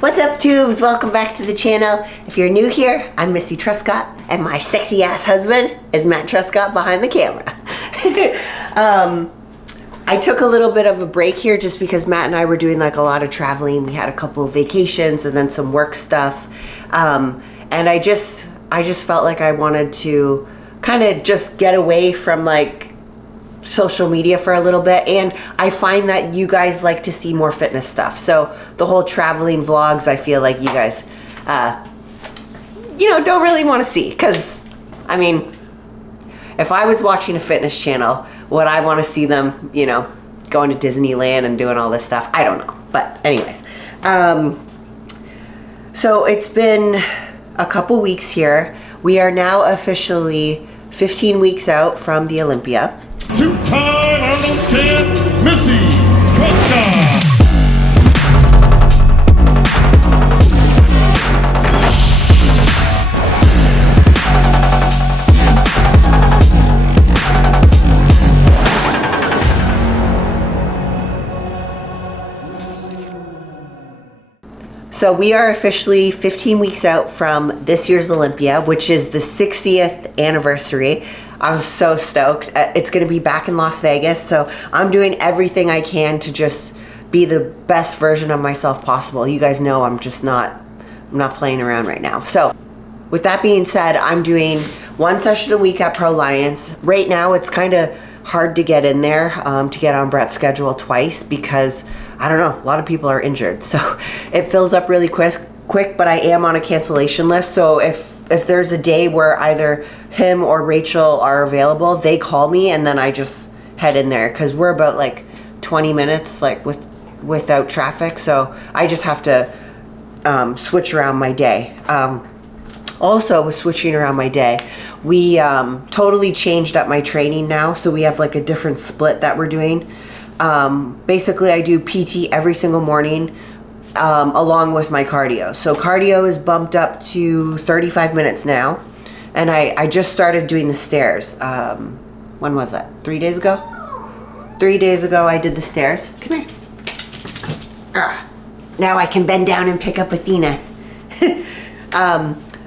What's up, tubes? Welcome back to the channel. If you're new here, I'm Missy Truscott, and my sexy ass husband is Matt Truscott behind the camera. I took a little bit of a break here just because Matt and I were doing like a lot of traveling. We had a couple of vacations and then some work stuff. And I just felt like I wanted to kind of just get away from like social media for a little bit, and I find that you guys like to see more fitness stuff. So the whole traveling vlogs, I feel like you guys don't really want to see, because I mean, if I was watching a fitness channel, would I want to see them going to Disneyland and doing all this stuff? I don't know, but anyways, so it's been a couple weeks here. We are now officially 15 weeks out from the Olympia. Two-time Arnold champ, Missy Truscott. So we are officially 15 weeks out from this year's Olympia, which is the 60th anniversary. I'm so stoked. It's going to be back in Las Vegas, so I'm doing everything I can to just be the best version of myself possible. You guys know I'm not playing around right now. So with that being said, I'm doing one session a week at Pro Lions. Right now it's kind of hard to get in there, to get on Brett's schedule twice, because I don't know, a lot of people are injured. So it fills up really quick, but I am on a cancellation list. So if there's a day where either him or Rachel are available, they call me and then I just head in there, because we're about like 20 minutes like without traffic. So I just have to switch around my day. Also, with switching around my day, we totally changed up my training now. So we have like a different split that we're doing. Basically, I do PT every single morning, along with my cardio. So cardio is bumped up to 35 minutes now. And I just started doing the stairs. When was that? 3 days ago? 3 days ago I did the stairs. Come here. Now I can bend down and pick up Athena.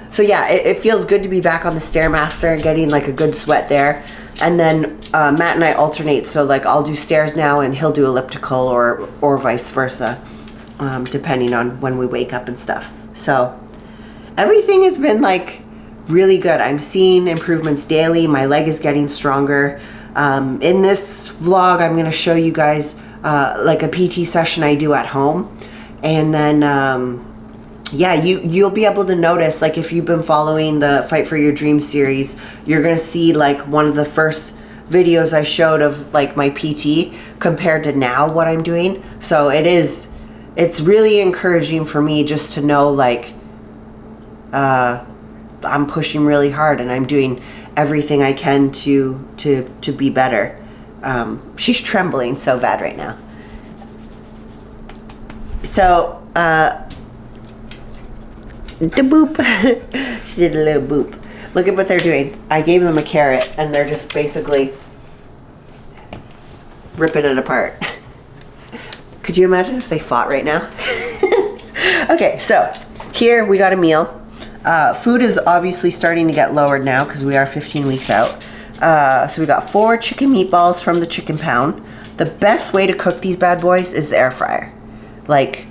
So yeah, it feels good to be back on the Stairmaster and getting like a good sweat there. And then Matt and I alternate, so like I'll do stairs now and he'll do elliptical, or vice versa, depending on when we wake up and stuff. So everything has been like really good. I'm seeing improvements daily. My leg is getting stronger. In this vlog, I'm going to show you guys like a PT session I do at home. And then yeah, you'll be able to notice, like if you've been following the Fight for Your Dreams series, you're gonna see like one of the first videos I showed of like my PT compared to now what I'm doing. So it's really encouraging for me just to know like I'm pushing really hard and I'm doing everything I can to be better. She's trembling so bad right now. So the boop. She did a little boop. Look at what they're doing. I gave them a carrot and they're just basically ripping it apart. Could you imagine if they fought right now? Okay, so here we got a meal. Food is obviously starting to get lowered now because we are 15 weeks out. So we got 4 chicken meatballs from the chicken pound. The best way to cook these bad boys is the air fryer. Like,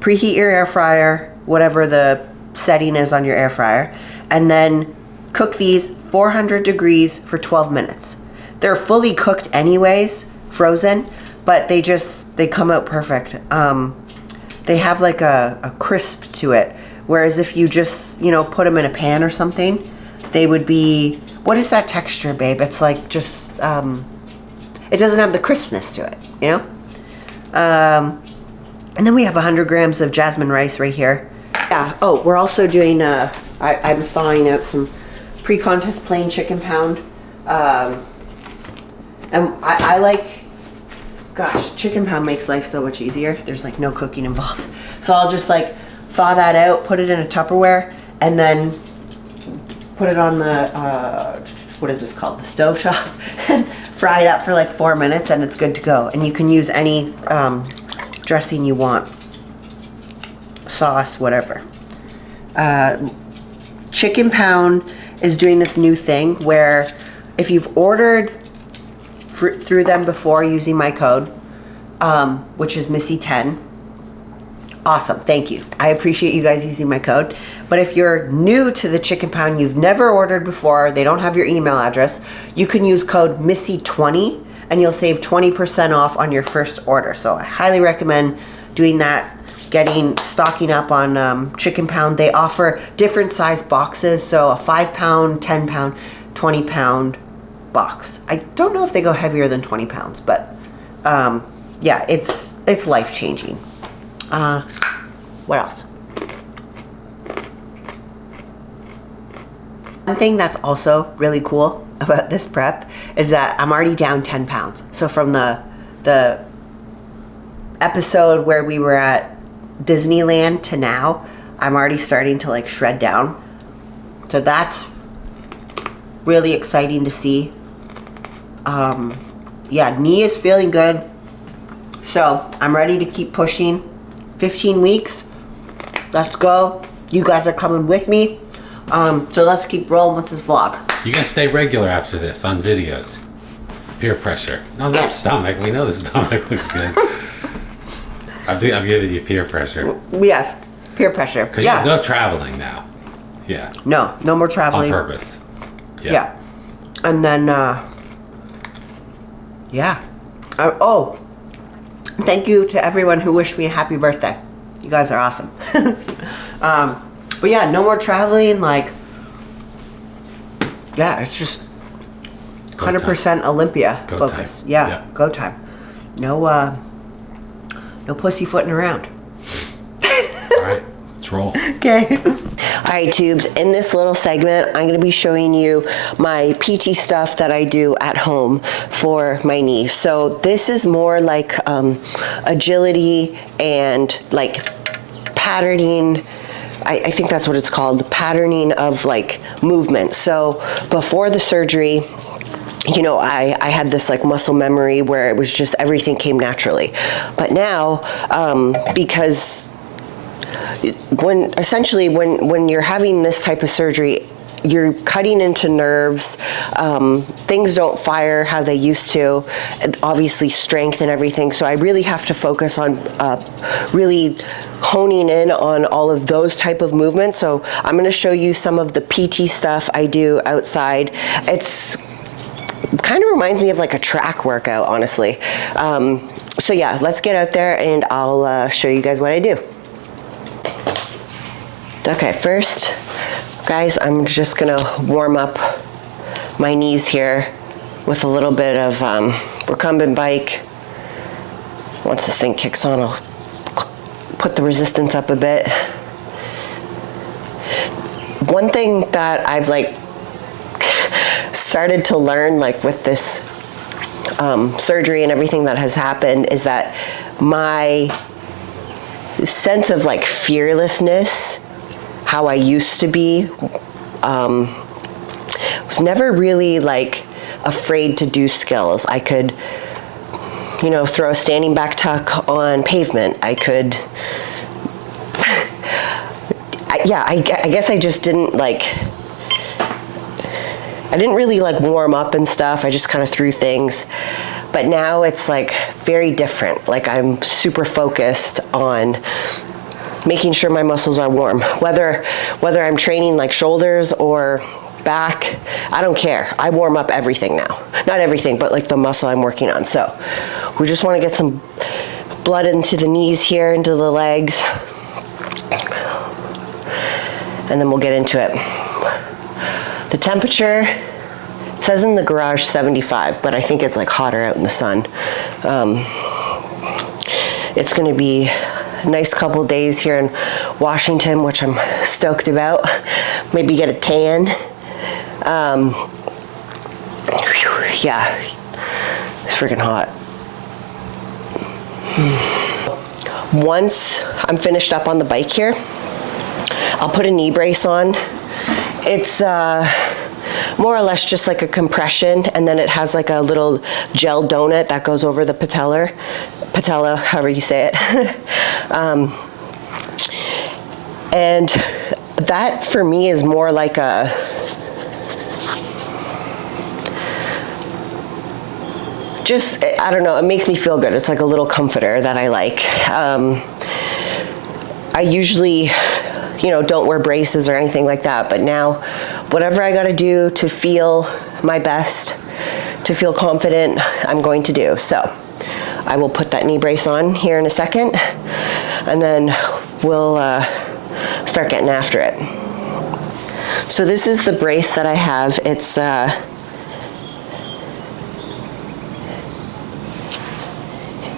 preheat your air fryer, whatever the setting is on your air fryer, and then cook these 400 degrees for 12 minutes. They're fully cooked anyways, frozen, but they come out perfect. They have like a crisp to it, whereas if you just put them in a pan or something, they would be, what is that texture, babe? It's like just it doesn't have the crispness to it, and then we have 100 grams of jasmine rice right here. Yeah. Oh, we're also doing I'm thawing out some pre-contest plain chicken pound. And I like, gosh, chicken pound makes life so much easier. There's like no cooking involved. So I'll just like thaw that out, put it in a Tupperware, and then put it on the what is this called? The stove top, and fry it up for like 4 minutes, and it's good to go. And you can use any dressing you want. sauce, whatever. Chicken Pound is doing this new thing where if you've ordered through them before using my code, which is Missy10, awesome, thank you. I appreciate you guys using my code. But if you're new to the Chicken Pound, you've never ordered before, they don't have your email address, you can use code Missy20 and you'll save 20% off on your first order. So I highly recommend doing that, stocking up on Chicken Pound. They offer different size boxes, so a 5 pound, 10 pound, 20 pound box. I don't know if they go heavier than 20 pounds, but yeah, it's life-changing. What else? One thing that's also really cool about this prep is that I'm already down 10 pounds. So from the episode where we were at Disneyland to now, I'm already starting to like shred down. So that's really exciting to see. Yeah, knee is feeling good. So I'm ready to keep pushing. 15 weeks. Let's go. You guys are coming with me. So let's keep rolling with this vlog. You can stay regular after this on videos. Peer pressure. No, not stomach. We know the stomach looks good. I'm giving you peer pressure. Yes, peer pressure. Because yeah. you're no traveling now. Yeah. No more traveling. On purpose. Yeah. And then, yeah. Oh, thank you to everyone who wished me a happy birthday. You guys are awesome. But yeah, no more traveling. Like, yeah, it's just 100% Olympia focus. Yeah, go time. No pussyfooting around. All right, let's roll. Okay. All right, tubes. In this little segment, I'm going to be showing you my PT stuff that I do at home for my knee. So this is more like agility and like patterning. I think that's what it's called, patterning of like movement. So before the surgery, you know, I had this like muscle memory where it was just everything came naturally. But now, because when you're having this type of surgery, you're cutting into nerves. Things don't fire how they used to. Obviously, strength and everything. So I really have to focus on really honing in on all of those type of movements. So I'm going to show you some of the PT stuff I do outside. It kind of reminds me of like a track workout, honestly. So yeah, let's get out there and I'll show you guys what I do. Okay, first, guys, I'm just gonna warm up my knees here with a little bit of recumbent bike. Once this thing kicks on, I'll put the resistance up a bit. One thing that I've like started to learn, like with this surgery and everything that has happened, is that my sense of like fearlessness, how I used to be, was never really like afraid to do skills. I could, you know, throw a standing back tuck on pavement. I could, I guess I just didn't like, I didn't really like warm up and stuff. I just kind of threw things. But now it's like very different. Like I'm super focused on making sure my muscles are warm. Whether I'm training like shoulders or back, I don't care. I warm up everything now. Not everything, but like the muscle I'm working on. So we just want to get some blood into the knees here, into the legs. And then we'll get into it. The temperature, it says in the garage 75, but I think it's like hotter out in the sun. It's gonna be a nice couple days here in Washington, which I'm stoked about. Maybe get a tan. Yeah, it's freaking hot. Once I'm finished up on the bike here, I'll put a knee brace on. It's more or less just like a compression, and then it has like a little gel donut that goes over the patella, however you say it. And that for me is more like a, just, I don't know, it makes me feel good. It's like a little comforter that I like. I usually, you know, don't wear braces or anything like that, but now whatever I gotta do to feel my best, to feel confident, I'm going to do. So I will put that knee brace on here in a second, and then we'll start getting after it. So this is the brace that I have. It's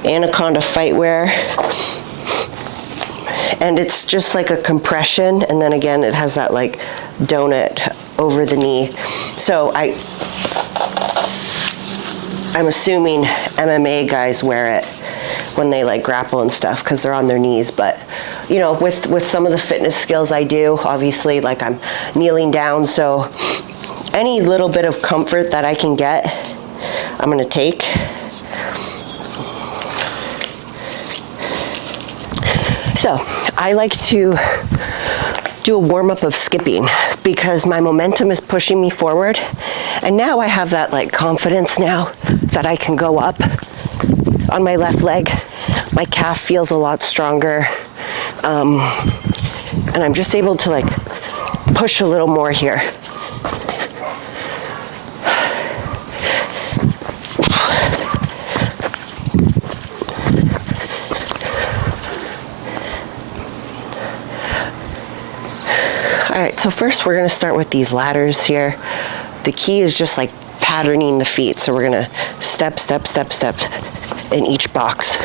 Anaconda Fightwear, and it's just like a compression, and then again it has that like donut over the knee. So I'm assuming MMA guys wear it when they like grapple and stuff because they're on their knees. But you know, with some of the fitness skills I do, obviously, like I'm kneeling down, so any little bit of comfort that I can get, I'm gonna take. So I like to do a warm-up of skipping because my momentum is pushing me forward, and now I have that like confidence now that I can go up on my left leg. My calf feels a lot stronger, and I'm just able to like push a little more here. All right, so first we're gonna start with these ladders here. The key is just like patterning the feet. So we're gonna step, step, step, step in each box.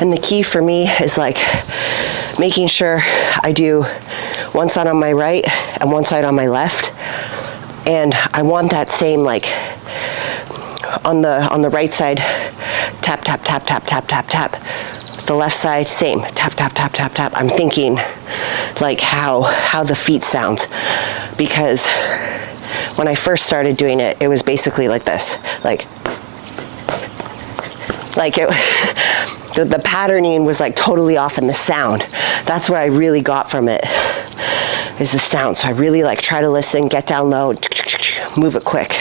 And the key for me is like making sure I do one side on my right and one side on my left. And I want that same, like on the right side, tap, tap, tap, tap, tap, tap, tap. The left side, same, tap, tap, tap, tap, tap. I'm thinking like how the feet sound, because when I first started doing it, it was basically like this, like it, the patterning was like totally off in the sound. That's what I really got from it, is the sound. So I really like try to listen, get down low, move it quick.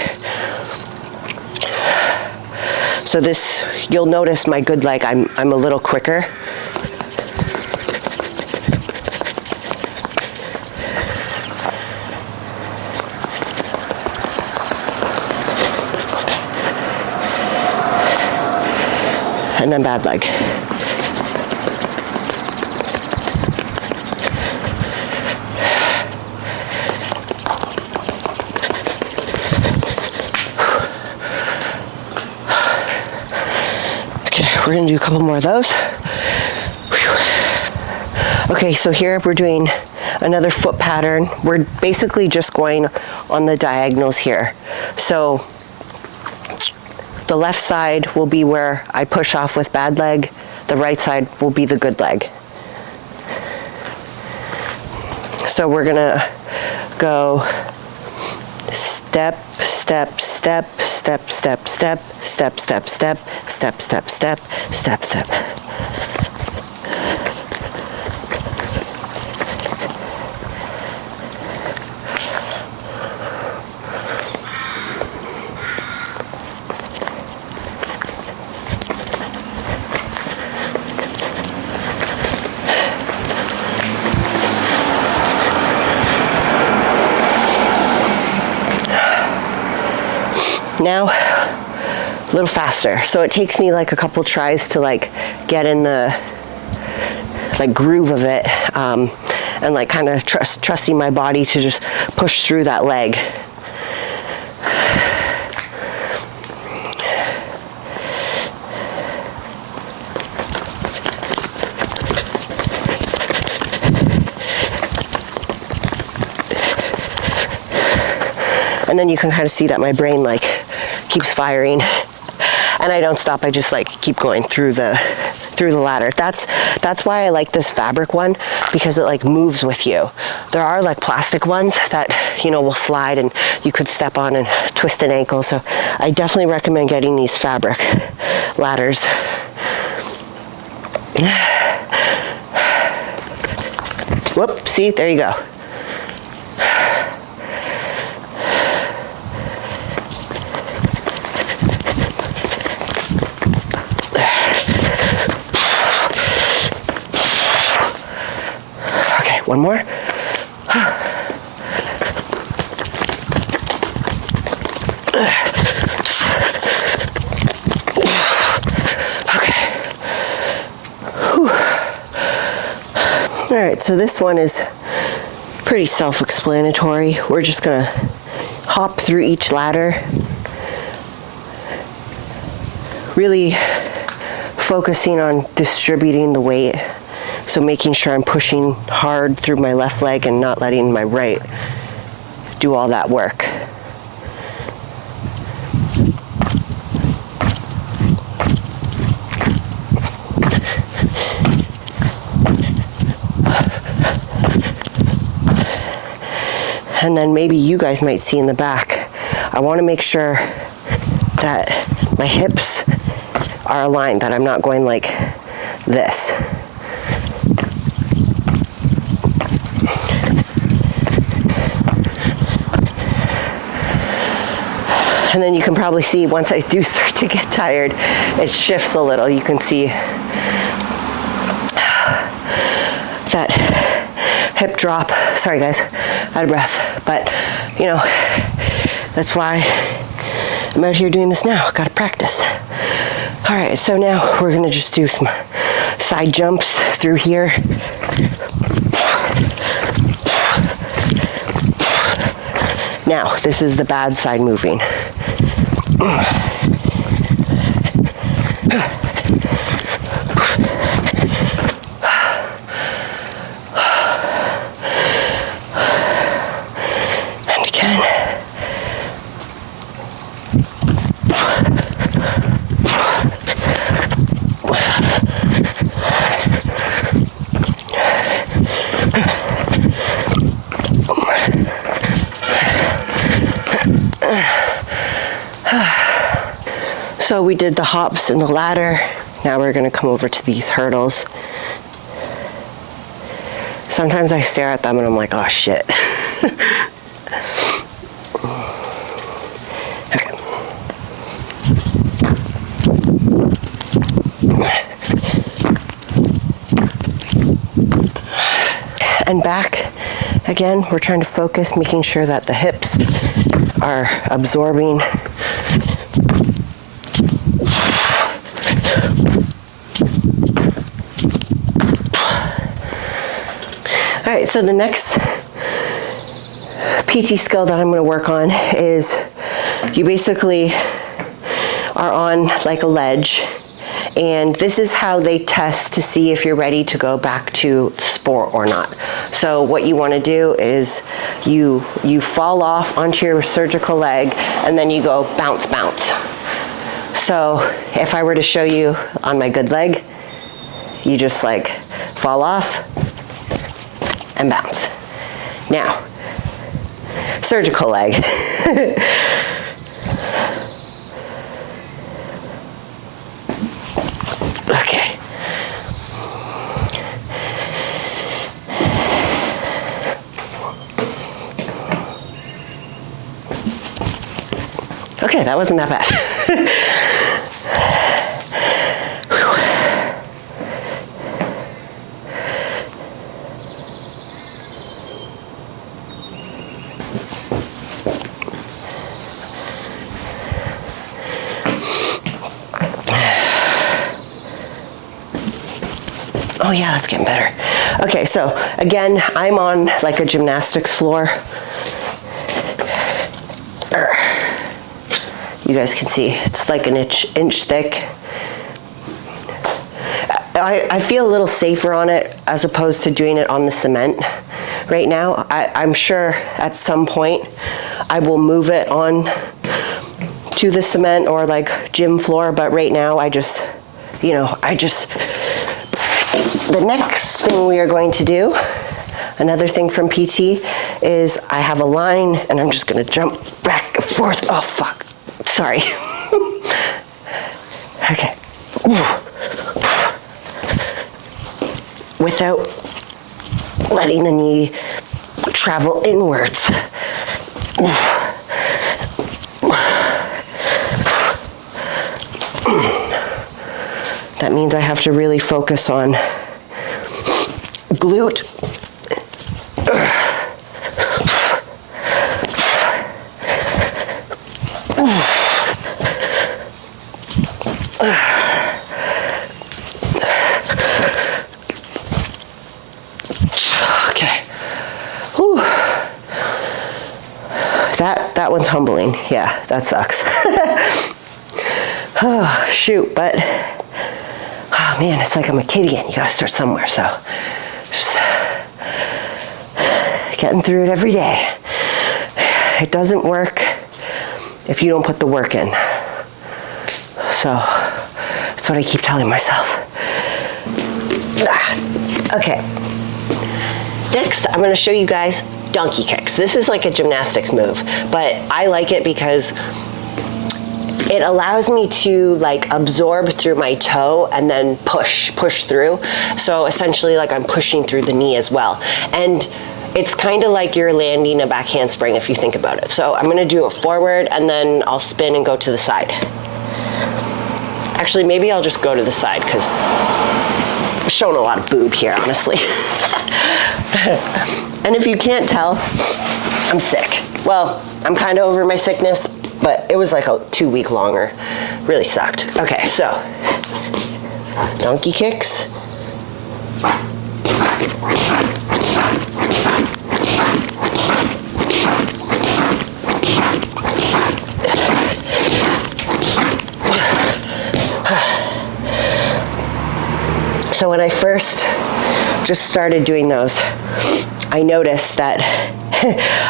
So this, you'll notice my good leg, I'm a little quicker. And then bad leg. Okay, we're gonna do a couple more of those. Okay, so here we're doing another foot pattern. We're basically just going on the diagonals here. So the left side will be where I push off with bad leg. The right side will be the good leg. So we're gonna go step, step, step, step, step, step, step, step, step, step, step, step, step, step. Now, a little faster. So it takes me like a couple tries to like get in the like groove of it, and like kind of trusting my body to just push through that leg. And then you can kind of see that my brain like keeps firing, and I don't stop. I just like keep going through the ladder. That's why I like this fabric one, because it like moves with you. There are like plastic ones that, you know, will slide and you could step on and twist an ankle. So I definitely recommend getting these fabric ladders. Whoop, see, there you go. Okay, one more. All right, so this one is pretty self-explanatory. We're just gonna hop through each ladder, really focusing on distributing the weight. So making sure I'm pushing hard through my left leg and not letting my right do all that work. And then maybe you guys might see in the back, I want to make sure that my hips are aligned, that I'm not going like this. And then you can probably see once I do start to get tired, it shifts a little. You can see that hip drop. Sorry guys, out of breath. But you know, that's why I'm out here doing this now. Gotta practice. All right, so now we're gonna just do some side jumps through here. Now, this is the bad side moving. And again. So we did the hops and the ladder. Now we're gonna come over to these hurdles. Sometimes I stare at them and I'm like, oh shit. Okay. And back, again, we're trying to focus, making sure that the hips are absorbing. All right, so the next PT skill that I'm going to work on is you basically are on like a ledge, and this is how they test to see if you're ready to go back to sport or not. So what you want to do is you fall off onto your surgical leg and then you go bounce, bounce. So if I were to show you on my good leg, you just like fall off and bounce. Now, surgical leg. Okay. Okay, that wasn't that bad. Oh yeah, that's getting better. Okay, so again, I'm on like a gymnastics floor. You guys can see it's like an inch thick. I feel a little safer on it as opposed to doing it on the cement. right now. I'm sure at some point I will move it on to the cement or like gym floor, but right now I just, you know, the next thing we are going to do, another thing from PT, is I have a line and I'm just gonna jump back and forth. Oh, fuck, sorry. Okay. Without letting the knee travel inwards. That means I have to really focus on glute. Okay. Whew. That one's humbling. Yeah, that sucks. Oh, shoot, but oh man, it's like I'm a kid again. You gotta start somewhere, so just getting through it every day. It doesn't work if you don't put the work in. So that's what I keep telling myself. Okay. Next, I'm gonna show you guys donkey kicks. This is like a gymnastics move, but I like it because it allows me to like absorb through my toe and then push through. So essentially like I'm pushing through the knee as well. And it's kind of like you're landing a back handspring if you think about it. So I'm gonna do it forward and then I'll spin and go to the side. Actually, maybe I'll just go to the side because I'm showing a lot of boob here, honestly. And if you can't tell, I'm sick. Well, I'm kind of over my sickness, but it was like a 2 week longer. Really sucked. Okay, so donkey kicks. So when I first just started doing those, I noticed that,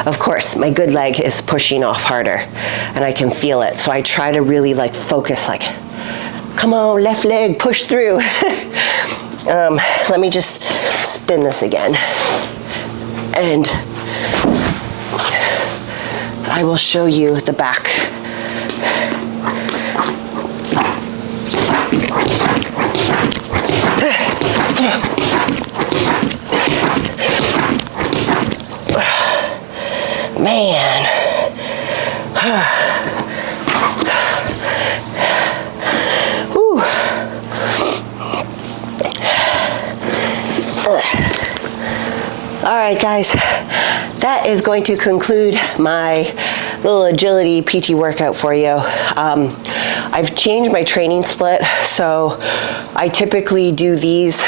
of course, my good leg is pushing off harder and I can feel it. So I try to really like focus, like, come on, left leg, push through. Let me just spin this again. And I will show you the back. Man. Whew. All right, guys, that is going to conclude my little agility PT workout for you. I've changed my training split, so I typically do these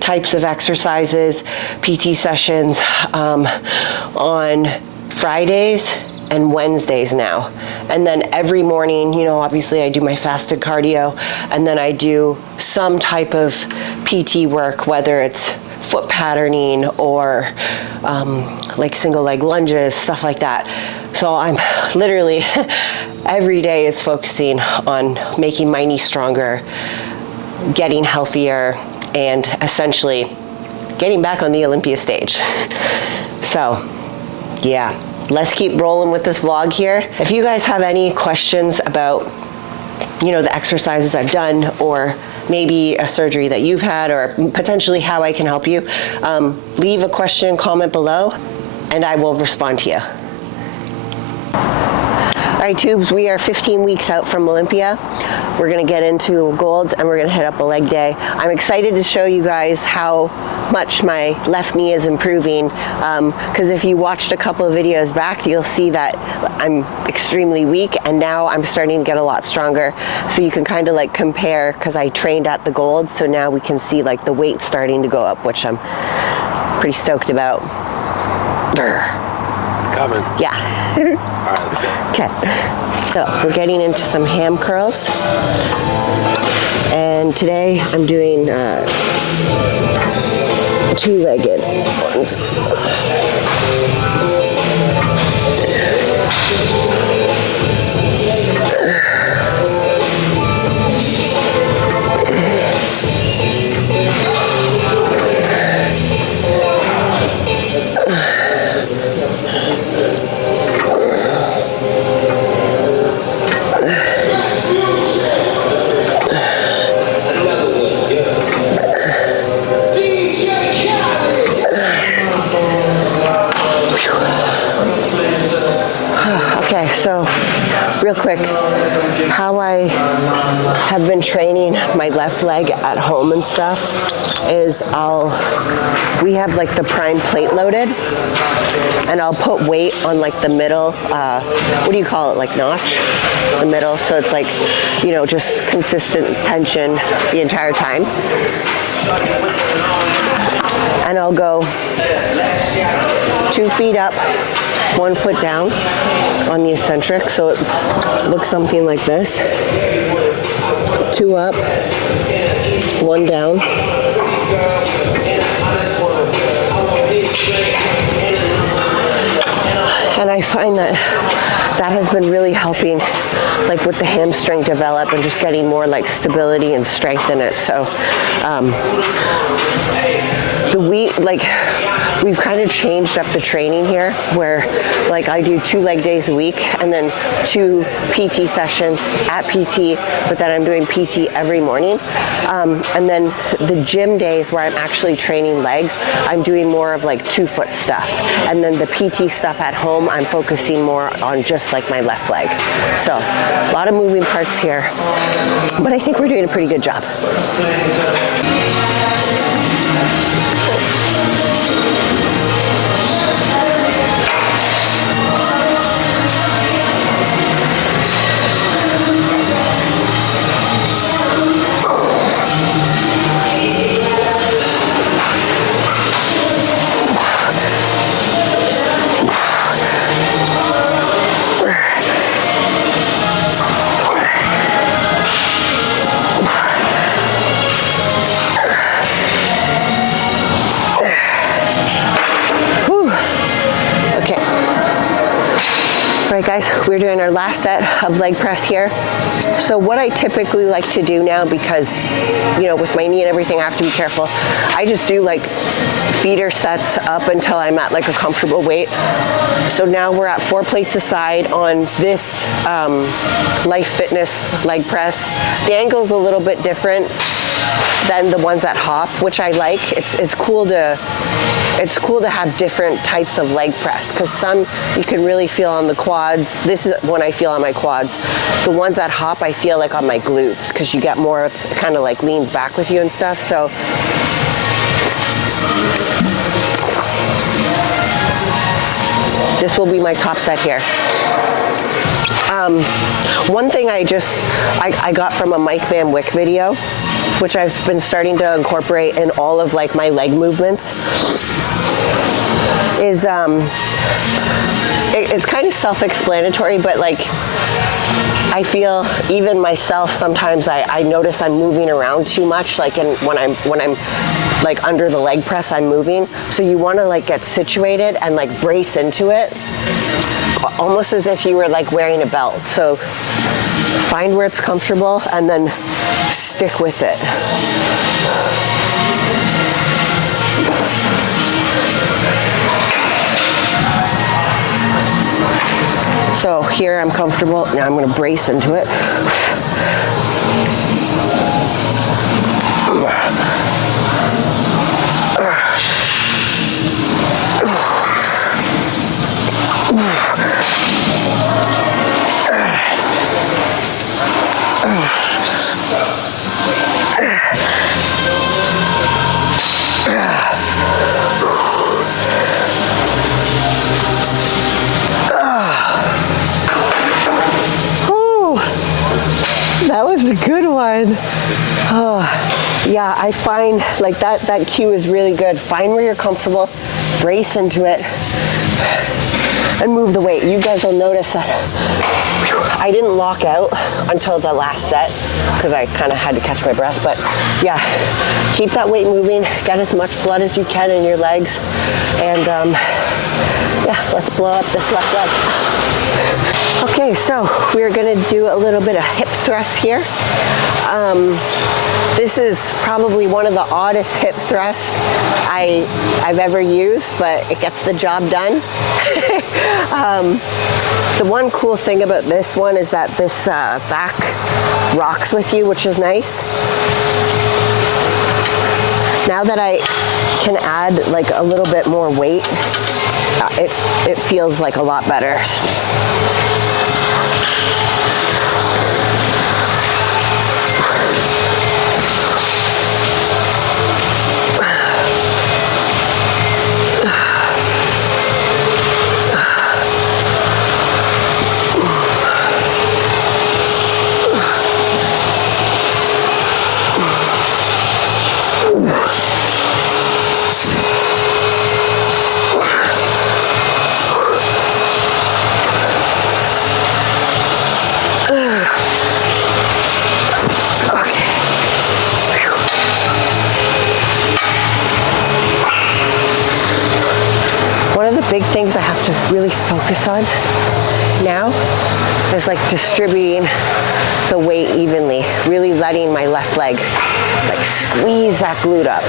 types of exercises, PT sessions, on Fridays and Wednesdays now. And then every morning, you know, obviously I do my fasted cardio, and then I do some type of PT work, whether it's foot patterning or like single leg lunges, stuff like that. So I'm literally every day is focusing on making my knee stronger, getting healthier, and essentially getting back on the Olympia stage. So yeah, let's keep rolling with this vlog here. If you guys have any questions about, you know, the exercises I've done, or maybe a surgery that you've had, or potentially how I can help you, leave a question, comment below, and I will respond to you. All right, tubes, we are 15 weeks out from Olympia. We're gonna get into golds and we're gonna hit up a leg day. I'm excited to show you guys how much my left knee is improving, because if you watched a couple of videos back, you'll see that I'm extremely weak and now I'm starting to get a lot stronger. So you can kind of like compare, because I trained at the gold, so now we can see like the weight starting to go up, which I'm pretty stoked about. It's coming. Yeah. All right, let's go. Okay, so we're getting into some ham curls, and today I'm doing two-legged ones. Okay, so real quick, how I have been training my left leg at home and stuff is we have like the prime plate loaded, and I'll put weight on like the middle, what do you call it, like notch? The middle, so it's like, you know, just consistent tension the entire time. And I'll go 2 feet up, 1 foot down on the eccentric, so it looks something like this. 2 up, 1 down. And I find that has been really helping, like with the hamstring develop and just getting more like stability and strength in it. So we've kind of changed up the training here, where like I do 2 leg days a week and then 2 PT sessions at PT, but then I'm doing PT every morning. And then the gym days where I'm actually training legs, I'm doing more of like 2-foot stuff. And then the PT stuff at home, I'm focusing more on just like my left leg. So a lot of moving parts here, but I think we're doing a pretty good job. Alright guys, we're doing our last set of leg press here. So what I typically like to do now, because you know, with my knee and everything, I have to be careful. I just do like feeder sets up until I'm at like a comfortable weight. So now we're at 4 plates a side on this Life Fitness leg press. The angle's a little bit different than the ones at Hop, which I like. It's cool to have different types of leg press, because some you can really feel on the quads. This is when I feel on my quads. The ones at Hop I feel like on my glutes, because you get more of, it kind of like leans back with you and stuff. So this will be my top set here. One thing I got from a Mike Van Wyck video, which I've been starting to incorporate in all of like my leg movements, is it's kind of self-explanatory, but like I feel even myself sometimes I notice I'm moving around too much, like when I'm like under the leg press I'm moving. So you want to like get situated and like brace into it, almost as if you were like wearing a belt. So find where it's comfortable and then stick with it. So here I'm comfortable. Now I'm going to brace into it. That was a good one. Oh, yeah, I find like that cue is really good. Find where you're comfortable, brace into it, and move the weight. You guys will notice that I didn't lock out until the last set because I kind of had to catch my breath, but yeah, keep that weight moving, get as much blood as you can in your legs, and yeah, let's blow up this left leg. Okay, so we're gonna do a little bit of hip thrust here. This is probably one of the oddest hip thrusts I've ever used, but it gets the job done. The one cool thing about this one is that this back rocks with you, which is nice. Now that I can add like a little bit more weight, it feels like a lot better. Big things I have to really focus on now is like distributing the weight evenly, really letting my left leg like squeeze that glute up.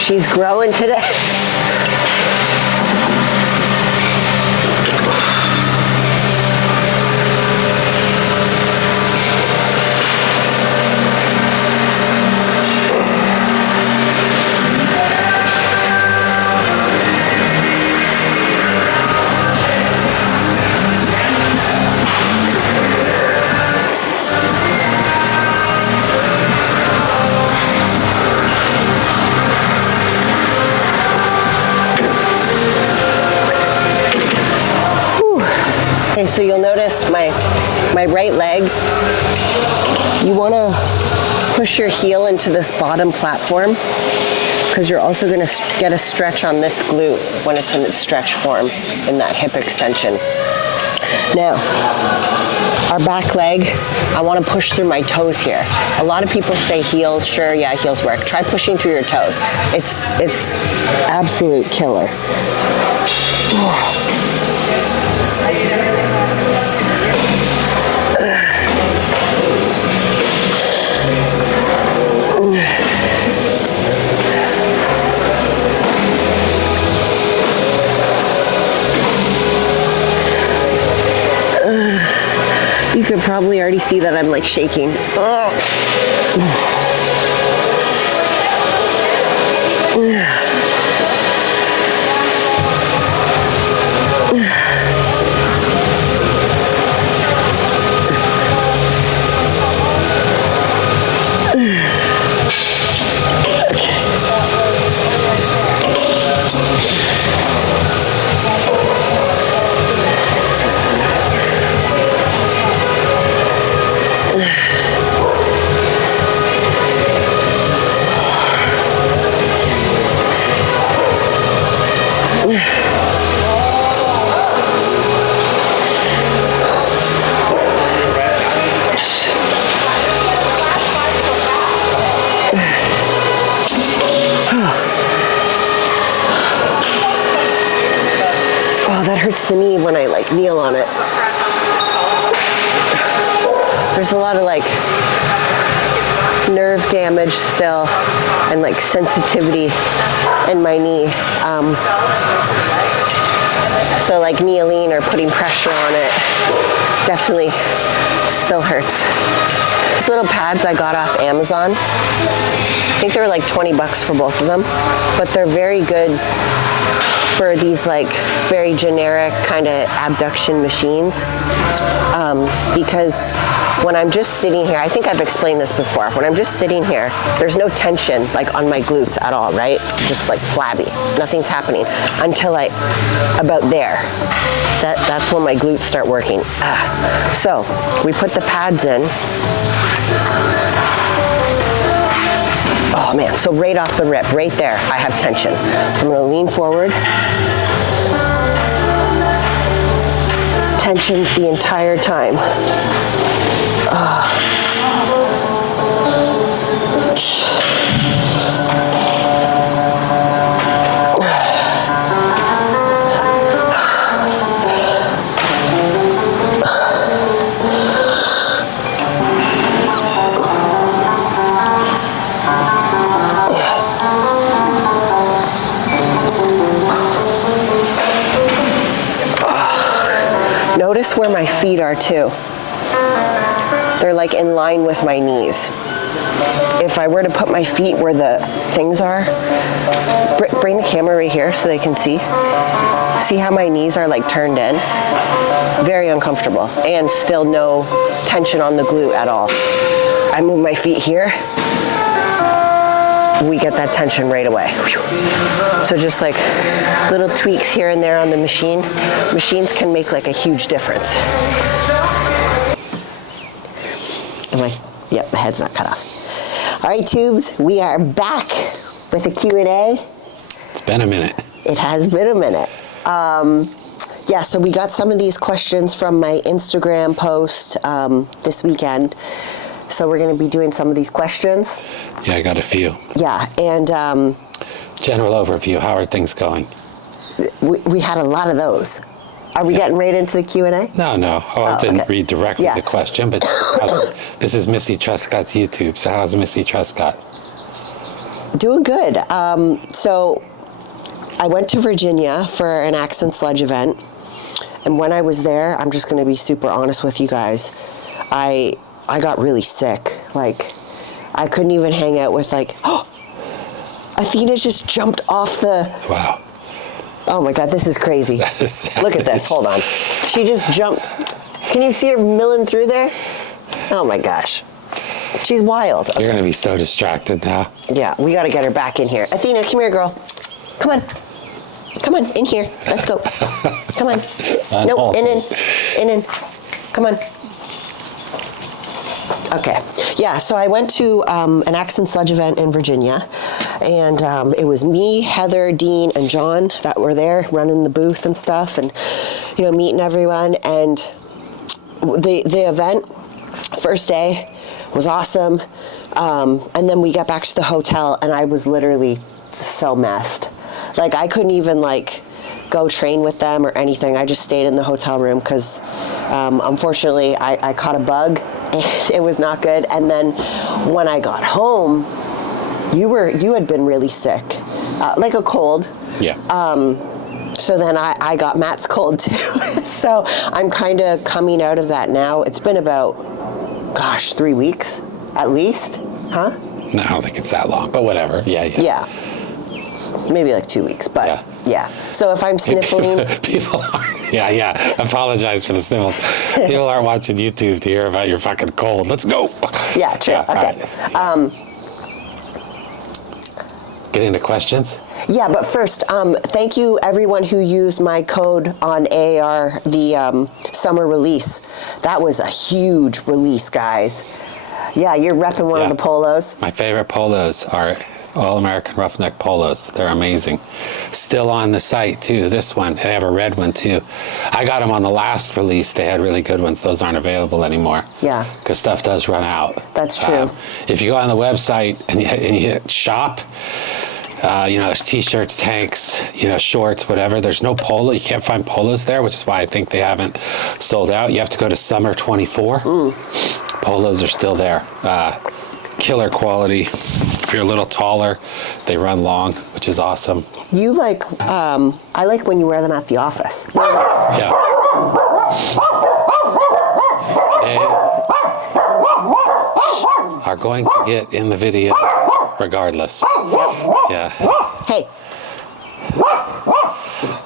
She's growing today. Okay, so you'll notice my right leg, you want to push your heel into this bottom platform because you're also going to get a stretch on this glute when it's in its stretch form in that hip extension. Now, our back leg, I want to push through my toes here. A lot of people say heels, sure, yeah, heels work. Try pushing through your toes. It's absolute killer. You could probably already see that I'm like shaking. The knee when I like kneel on it. There's a lot of like nerve damage still and like sensitivity in my knee. So like kneeling or putting pressure on it definitely still hurts. These little pads I got off Amazon. I think they were like 20 bucks for both of them, but they're very good for these like very generic kind of abduction machines, because when I'm just sitting here, I think I've explained this before, when I'm just sitting here, there's no tension like on my glutes at all, right? Just like flabby, nothing's happening until about there. That's when my glutes start working. So we put the pads in. Oh man, so right off the rip, right there, I have tension. So I'm gonna lean forward. Tension the entire time. Notice where my feet are too. They're like in line with my knees. If I were to put my feet where the things are, bring the camera right here so they can see. See how my knees are like turned in? Very uncomfortable, and still no tension on the glute at all. I move my feet here, we get that tension right away. So just like little tweaks here and there on the machine. Machines can make like a huge difference. Yep, my head's not cut off. All right, tubes, we are back with a Q&A. It's been a minute. It has been a minute. Yeah, so we got some of these questions from my Instagram post this weekend. So we're going to be doing some of these questions. Yeah, I got a few. Yeah, and general overview. How are things going? we had a lot of those. Are we getting right into the Q&A? No. I didn't read directly the question, but this is Missy Truscott's YouTube. So how's Missy Truscott? Doing good. So I went to Virginia for an Accent Sledge event. And when I was there, I'm just going to be super honest with you guys. I got really sick. Like, I couldn't even hang out with Athena just jumped off the... Wow. Oh my God, this is crazy. Look at this, hold on. She just jumped. Can you see her milling through there? Oh my gosh. She's wild. You're gonna be so distracted now. Yeah, we gotta get her back in here. Athena, come here, girl. Come on. Come on, in here. Let's go. Come on. Nope, in. Come on. Okay, yeah, so I went to an Accent Sledge event in Virginia, and it was me, Heather, Dean, and John that were there running the booth and stuff, and, meeting everyone, and the event, first day, was awesome, and then we got back to the hotel, and I was literally so messed. Like, I couldn't even, go train with them or anything. I just stayed in the hotel room because, unfortunately, I caught a bug, and it was not good. And then when I got home, you had been really sick, like a cold. Yeah. So then I got Matt's cold too. So I'm kind of coming out of that now. It's been about, 3 weeks at least, huh? No, I don't think it's that long, but whatever. Yeah. Maybe 2 weeks, but yeah. So if I'm sniffling... People are, yeah. Apologize for the sniffles. People aren't watching YouTube to hear about your fucking cold. Let's go. Yeah, true. Yeah, okay. Right. Get into questions? Yeah, but first, thank you everyone who used my code on AAR, the summer release. That was a huge release, guys. Yeah, you're repping one of the polos. My favorite polos are All-American Roughneck polos. They're amazing. Still on the site too, this one. They have a red one too. I got them on the last release. They had really good ones. Those aren't available anymore. Yeah. Because stuff does run out. That's true. If you go on the website and you hit shop, there's t-shirts, tanks, shorts, whatever. There's no polo. You can't find polos there, which is why I think they haven't sold out. You have to go to summer 24. Polos are still there. Killer quality. If you're a little taller, they run long, which is awesome. You like, I like when you wear them at the office. They're like, Yeah. They are going to get in the video regardless. Yeah. hey,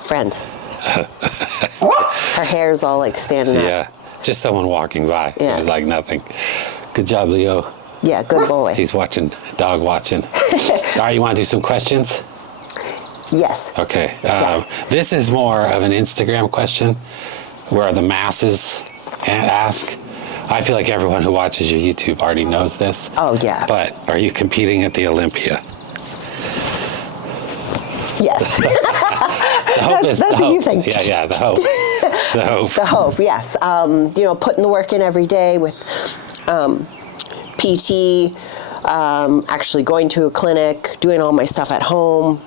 friends. Her hair's all like standing up. Yeah. Just someone walking by. Yeah. It was like nothing. Good job, Leo. Yeah, good boy. He's watching, dog watching. All right, you want to do some questions? Yes. Okay. Yeah. This is more of an Instagram question where the masses ask. I feel like everyone who watches your YouTube already knows this. Oh, yeah. But are you competing at the Olympia? Yes. The hope is That's the what you hope. think. Yeah, the hope. The hope. The hope, yes. You know, putting the work in every day with PT, actually going to a clinic, doing all my stuff at home.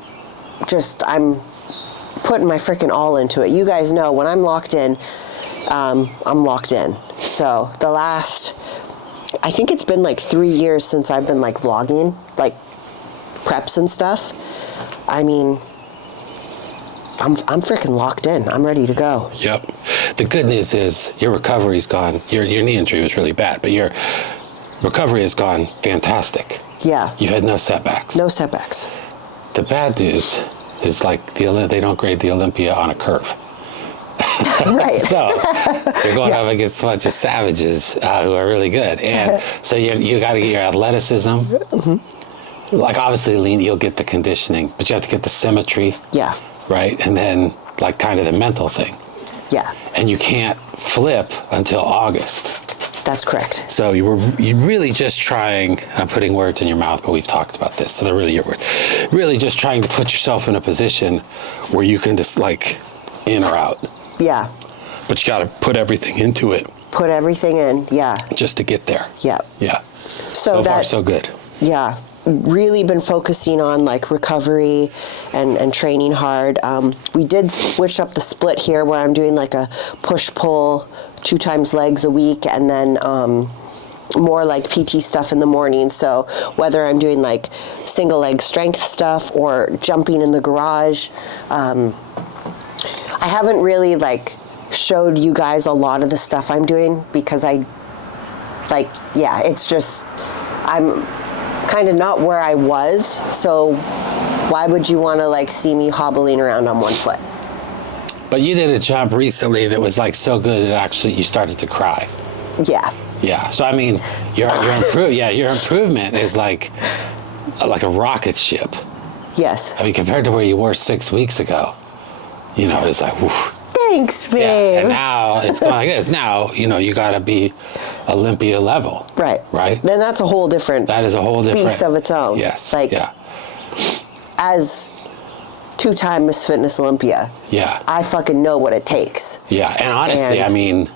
Just, I'm putting my freaking all into it. You guys know when I'm locked in, I'm locked in. So the last, I think it's been like 3 years since I've been like vlogging, like preps and stuff. I mean, I'm freaking locked in. I'm ready to go. Yep. The good news is your recovery's gone. Your knee injury was really bad, but your recovery has gone fantastic. Yeah. You've had no setbacks. No setbacks. The bad news is like they don't grade the Olympia on a curve. Right. So you're going up against a bunch of savages who are really good, and so you got to get your athleticism. Mm-hmm. Like obviously lean, you'll get the conditioning, but you have to get the symmetry. Yeah. Right, and then like kind of the mental thing. Yeah. And you can't flip until August. That's correct. So you're really just trying, I'm putting words in your mouth, but we've talked about this, so they're really your words. Really just trying to put yourself in a position where you can just like in or out. Yeah. But you got to put everything into it. Put everything in. Yeah. Just to get there. Yeah. Yeah. So far, so good. Yeah. Really been focusing on like recovery and training hard. We did switch up the split here where I'm doing like a push-pull 2 times legs a week and then more like PT stuff in the morning. So whether I'm doing like single leg strength stuff or jumping in the garage, I haven't really like showed you guys a lot of the stuff I'm doing because it's just, I'm kind of not where I was, so why would you want to like see me hobbling around on one foot? But you did a jump recently that was like so good that actually you started to cry. Yeah. Yeah. So I mean, your improvement is like a rocket ship. Yes. I mean, compared to where you were 6 weeks ago, you know, it's like, woof. Thanks, babe. Yeah. And now it's going like this. Now, you know, you got to be Olympia level. Right. Right. Then that's a whole different. That is a whole different beast of its own. Yes. Like, yeah. as 2-time Miss Fitness Olympia. Yeah. I fucking know what it takes. Yeah. And honestly, I mean,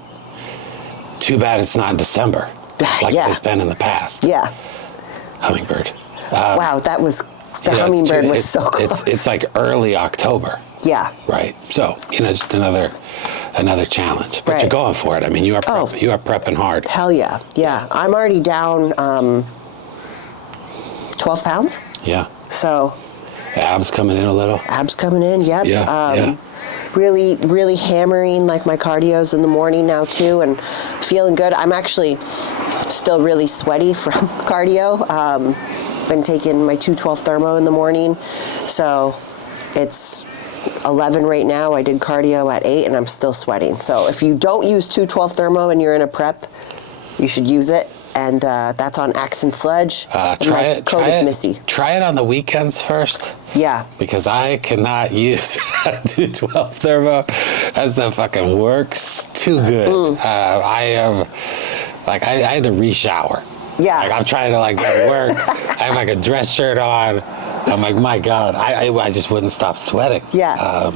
too bad it's not December like it's been in the past. Yeah. Hummingbird. Wow, that was the hummingbird was so close. It's like early October. Yeah. Right. So, you know, just another challenge. But Right. you're going for it. I mean, you are Oh. you are prepping hard. Hell yeah. Yeah. I'm already down 12 pounds. Yeah. So Abs coming in a little. abs coming in, yep. Yeah. Really, really hammering like my cardios in the morning now too and feeling good. I'm actually still really sweaty from cardio. Been taking my 212 thermo in the morning. So it's 11 right now. I did cardio at 8 and I'm still sweating. So if you don't use 212 thermo and you're in a prep, you should use it. And that's on Accent Sledge. Try it. Code is Missy. Try it on the weekends first. Yeah. Because I cannot use 212 thermo. That stuff fucking works too good. I had to re-shower. Yeah. Like I'm trying to like go to work. I have like a dress shirt on. I'm like, my God, I just wouldn't stop sweating. Yeah.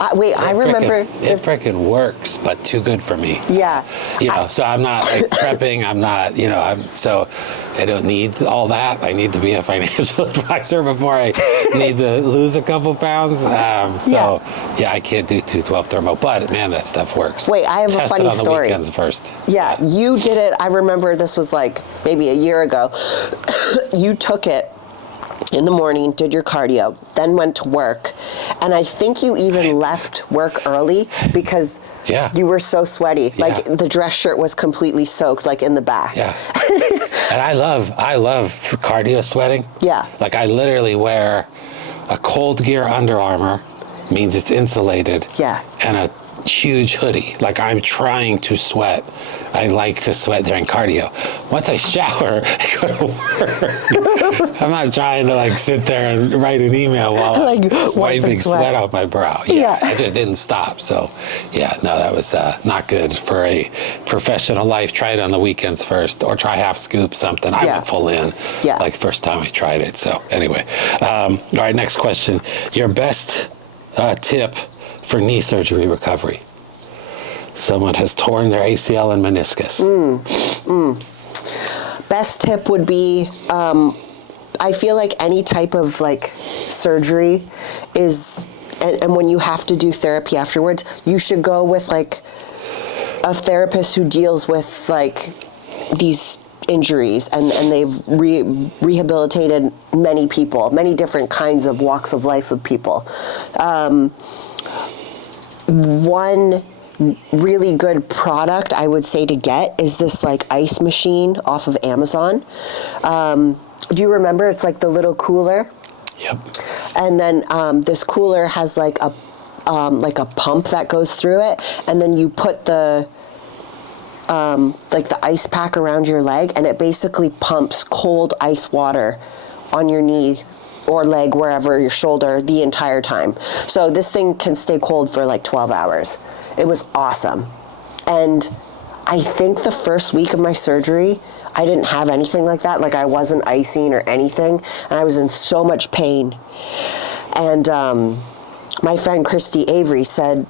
I remember It freaking works, but too good for me. Yeah. You know, so I'm not like prepping. I'm not, you know, so I don't need all that. I need to be a financial advisor before I need to lose a couple pounds. Yeah, I can't do 212 thermo, but man, that stuff works. Wait, I have a funny Test it on the story. weekends first. Yeah, you did it. I remember this was like maybe a year ago. You took it in the morning, did your cardio, then went to work. And I think you even left work early because you were so sweaty. Like the dress shirt was completely soaked, like in the back. Yeah. And I love cardio sweating. Yeah. Like I literally wear a cold gear Under Armour, means it's insulated. Yeah. And a huge hoodie. Like I'm trying to sweat. I like to sweat during cardio. Once I shower, I go to work. I'm not trying to like sit there and write an email while I'm wiping sweat off my brow. Yeah, I just didn't stop. So that was not good for a professional life. Try it on the weekends first, or try half scoop something. I went full in like the first time I tried it. So anyway, all right, next question. Your best tip for knee surgery recovery? Someone has torn their ACL and meniscus. Best tip would be, I feel like any type of like surgery is, and when you have to do therapy afterwards, you should go with like a therapist who deals with like these injuries, and they've rehabilitated many people, many different kinds of walks of life of people. One really good product I would say to get is this like ice machine off of Amazon. Do you remember? It's like the little cooler. Yep. And then this cooler has like a pump that goes through it, and then you put the like the ice pack around your leg, and it basically pumps cold ice water on your knee or leg, wherever, your shoulder, the entire time. So this thing can stay cold for like 12 hours. It was awesome. And I think the first week of my surgery, I didn't have anything like that. Like I wasn't icing or anything, and I was in so much pain. And my friend Christy Avery said,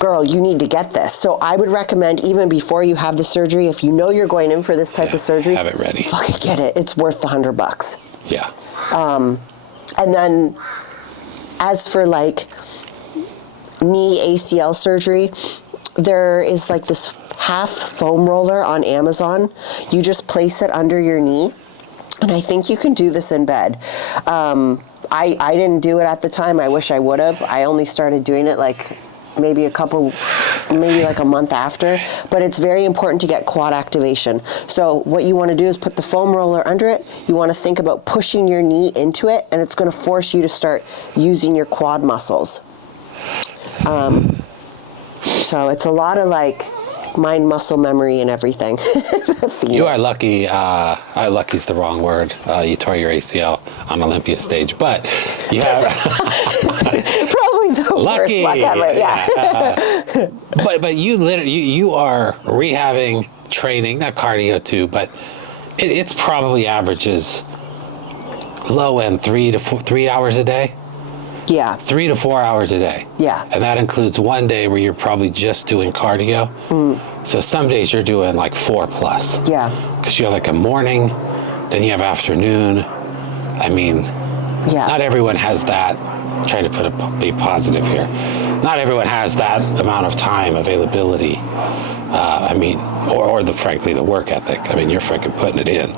girl, you need to get this. So I would recommend, even before you have the surgery, if you know you're going in for this type of surgery, have it ready. Fucking get it. It's worth the $100. Yeah. And then as for like knee ACL surgery, there is like this half foam roller on Amazon. You just place it under your knee, and I think you can do this in bed. I didn't do it at the time. I wish I would have. I only started doing it like maybe like a month after, but it's very important to get quad activation. So what you want to do is put the foam roller under it. You want to think about pushing your knee into it, and it's going to force you to start using your quad muscles. So it's a lot of like mind muscle memory and everything. You are lucky. Lucky's the wrong word. You tore your ACL on Olympia stage, but you have probably the lucky. Worst luck ever. Yeah. but you are rehabbing, training, not cardio too, but it's probably averages low end 3 hours a day. Yeah. 3 to 4 hours a day. Yeah. And that includes one day where you're probably just doing cardio. So some days you're doing like 4+. Yeah. Because you have like a morning, then you have afternoon. I mean, not everyone has that. I'm trying to be positive here. Not everyone has that amount of time availability. I mean, or frankly, the work ethic. I mean, you're freaking putting it in.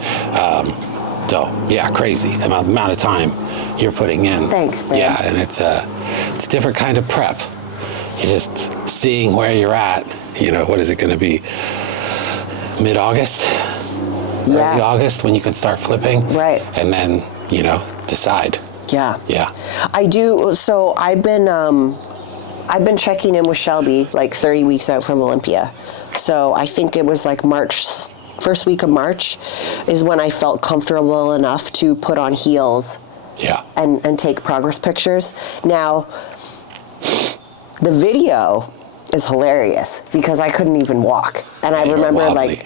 So yeah, crazy amount of time you're putting in. Thanks, man. Yeah, and it's a different kind of prep. You're just seeing where you're at. You know, what is it going to be? Mid-August? Early August, when you can start flipping. Right. And then, decide. Yeah. Yeah. I do. So I've been checking in with Shelby like 30 weeks out from Olympia. So I think it was like first week of March is when I felt comfortable enough to put on heels. Yeah. And take progress pictures. Now, the video is hilarious because I couldn't even walk. And I remember wobbly.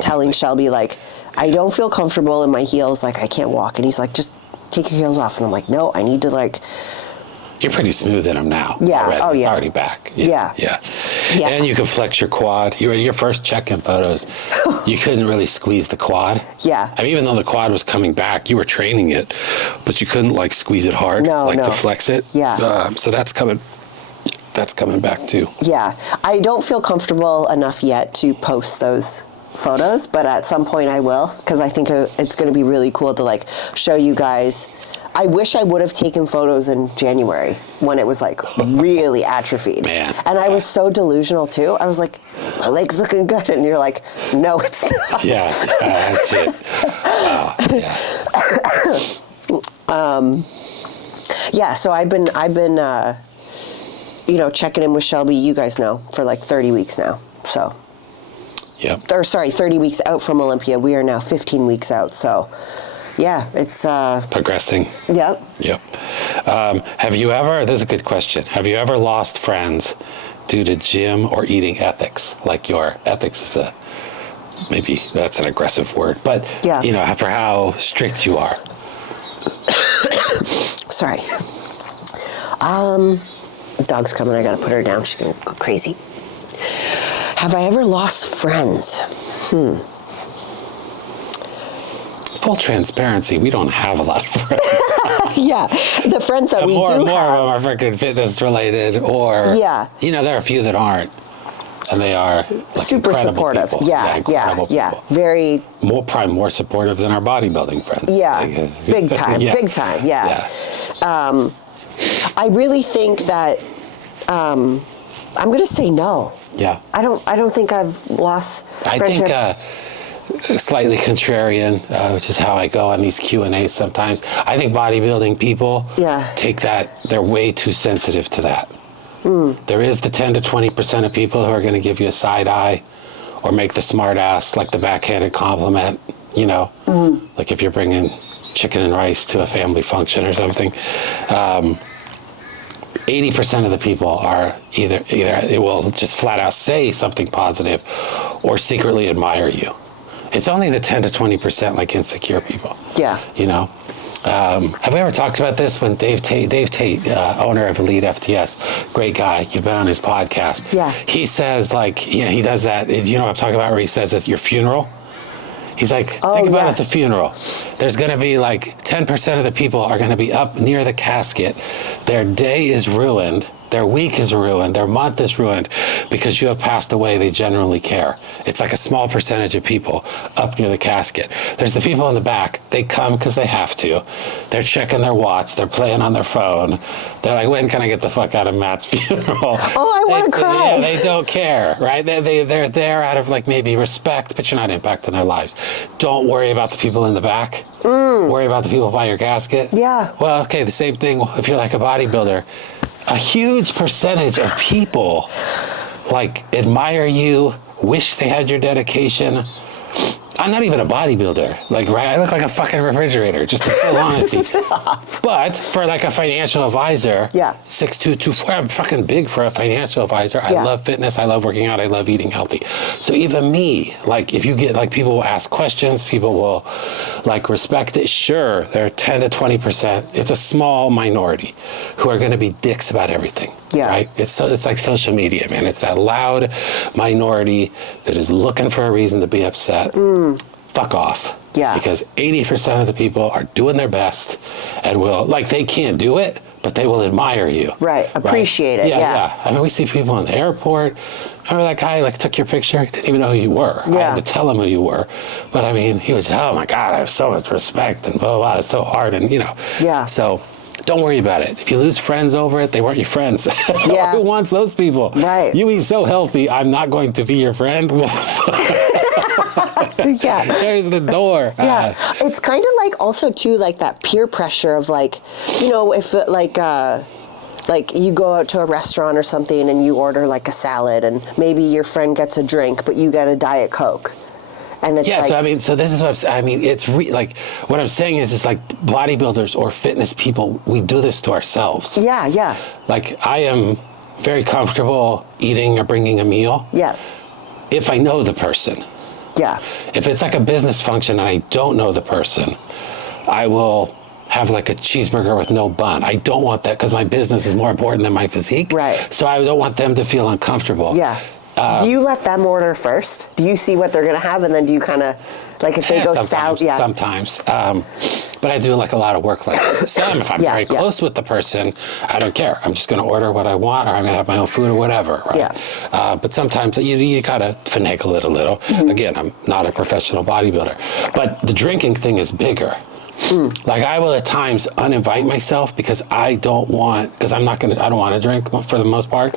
Telling Shelby like, I don't feel comfortable in my heels, like I can't walk. And he's like, just take your heels off. And I'm like, no, I need to like. You're pretty smooth in them now. Yeah. Already. Oh, yeah. It's already back. Yeah. And you can flex your quad. Your first check-in photos, you couldn't really squeeze the quad. Yeah. I mean, even though the quad was coming back, you were training it, but you couldn't like squeeze it hard, to flex it. Yeah. So that's coming back too. Yeah. I don't feel comfortable enough yet to post those photos, but at some point I will, because I think it's going to be really cool to like show you guys. I wish I would have taken photos in January when it was like really atrophied. Man. And I was so delusional too. I was like, my leg's looking good. And you're like, no, it's not. Yeah, that's it. Yeah, so I've been checking in with Shelby, you guys know, for like 30 weeks now. So, Yep. 30 weeks out from Olympia. We are now 15 weeks out. So, yeah, it's Progressing. Yep. Yep. Have you ever, this is a good question, have you ever lost friends due to gym or eating ethics? Like your ethics is maybe that's an aggressive word, but yeah. For how strict you are. Sorry. The dog's coming. I gotta put her down. She's gonna go crazy. Have I ever lost friends? Full transparency, we don't have a lot of friends. Yeah, the friends that we more do of them have. are freaking fitness related, or there are a few that aren't, and they are super supportive. People. Yeah. Very probably more supportive than our bodybuilding friends. Yeah, big time, big time. Yeah. I really think that I'm going to say no. Yeah. I don't think I've lost friendships. I think slightly contrarian, which is how I go on these Q&As sometimes. I think bodybuilding people take that, they're way too sensitive to that. There is the 10 to 20% of people who are going to give you a side eye or make the smart ass, like the backhanded compliment, like if you're bringing chicken and rice to a family function or something. 80% of the people are either it will just flat out say something positive or secretly admire you. It's only the 10 to 20% like insecure people. Yeah. Have we ever talked about this when Dave Tate, owner of EliteFTS, great guy, you've been on his podcast. Yeah. He says he does that, what I'm talking about, where he says at your funeral, he's like, think about it at the funeral. There's going to be like 10% of the people are going to be up near the casket. Their day is ruined. Their week is ruined. Their month is ruined because you have passed away. They generally care. It's like a small percentage of people up near the casket. There's the people in the back. They come because they have to. They're checking their watch. They're playing on their phone. They're like, when can I get the fuck out of Matt's funeral? Oh, I want to cry. Yeah, they don't care, right? They're there out of like maybe respect, but you're not impacting their lives. Don't worry about the people in the back. Worry about the people by your casket. Yeah. Well, okay, the same thing if you're like a bodybuilder. A huge percentage of people like admire you, wish they had your dedication. I'm not even a bodybuilder. Like, right? I look like a fucking refrigerator, just in full honesty. But for like a financial advisor, 6'2", 2'4", I'm fucking big for a financial advisor. I love fitness. I love working out. I love eating healthy. So even me, like if you get like people will ask questions, people will like respect it. Sure, there are 10 to 20%. It's a small minority who are going to be dicks about everything. Yeah. Right? It's like social media, man. It's that loud minority that is looking for a reason to be upset. Fuck off. Yeah. Because 80% of the people are doing their best and will, like, they can't do it, but they will admire you. Right. Appreciate it. Yeah. I mean, we see people in the airport. Remember that guy, like, took your picture? He didn't even know who you were. I had to tell him who you were. But, I mean, he was, oh, my God, I have so much respect and blah, blah, blah. It's so hard. And, Yeah. So don't worry about it. If you lose friends over it, they weren't your friends. Yeah. Who wants those people? Right. You eat so healthy, I'm not going to be your friend. Yeah. There's the door. Yeah. It's kind of like also too like that peer pressure of like, if like you go out to a restaurant or something and you order like a salad and maybe your friend gets a drink, but you get a Diet Coke. And it's so this is what it's like what I'm saying is like bodybuilders or fitness people, we do this to ourselves. Yeah. Like I am very comfortable eating or bringing a meal. Yeah. If I know the person. Yeah. If it's like a business function and I don't know the person, I will have like a cheeseburger with no bun. I don't want that because my business is more important than my physique. Right. So I don't want them to feel uncomfortable. Yeah. Do you let them order first? Do you see what they're going to have and then do you kind of, like if they go south? Yeah. Sometimes. But I do like a lot of work like this. Some, if I'm very close with the person, I don't care. I'm just going to order what I want or I'm going to have my own food or whatever. Right? Yeah. But sometimes you got to finagle it a little. Mm-hmm. Again, I'm not a professional bodybuilder. But the drinking thing is bigger. Like I will at times uninvite myself because I don't want to drink for the most part.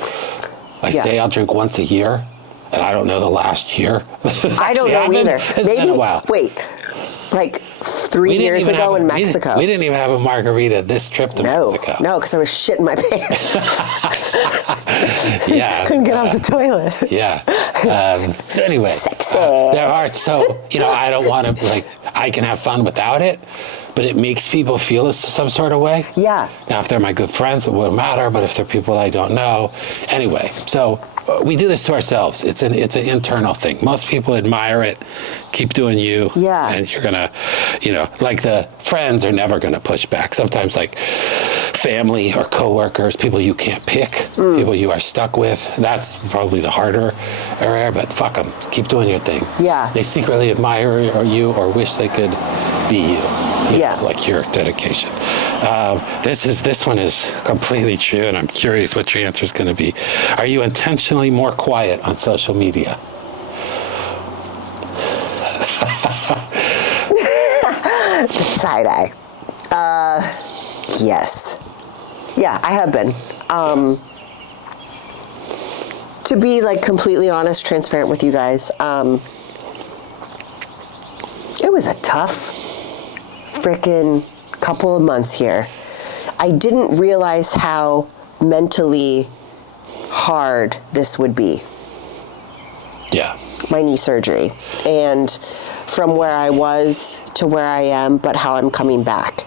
I say I'll drink once a year, and I don't know the last year. I don't know either. It's been a while. Wait, like 3 years ago in Mexico. We didn't even have a margarita this trip to Mexico. No, because I was shitting my pants. Yeah. Couldn't get off the toilet. Yeah. So anyway, Sexy. there are, I don't want to, like, I can have fun without it, but it makes people feel some sort of way. Yeah. Now, if they're my good friends, it wouldn't matter, but if they're people I don't know. Anyway, so we do this to ourselves. It's an internal thing. Most people admire it. Keep doing you. Yeah. And you're going to, like the friends are never going to push back. Sometimes like family or coworkers, people you can't pick, people you are stuck with. That's probably the harder area, but fuck them. Keep doing your thing. Yeah. They secretly admire you or wish they could be you. Yeah. Like your dedication. This one is completely true, and I'm curious what your answer is going to be. Are you intentionally more quiet on social media? Side eye. Yes. Yeah, I have been. To be like completely honest, transparent with you guys, it was a tough freaking couple of months here. I didn't realize how mentally hard this would be. Yeah. My knee surgery. And from where I was to where I am, but how I'm coming back.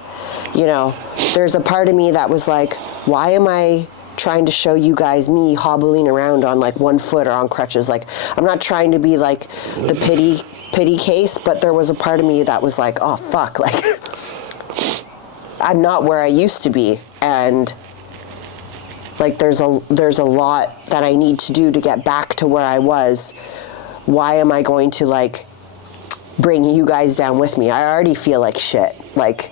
There's a part of me that was like, why am I trying to show you guys me hobbling around on like one foot or on crutches? Like, I'm not trying to be like the pity case, but there was a part of me that was like, oh fuck, like I'm not where I used to be, and like there's a lot that I need to do to get back to where I was. Why am I going to like bring you guys down with me? I already feel like shit. Like,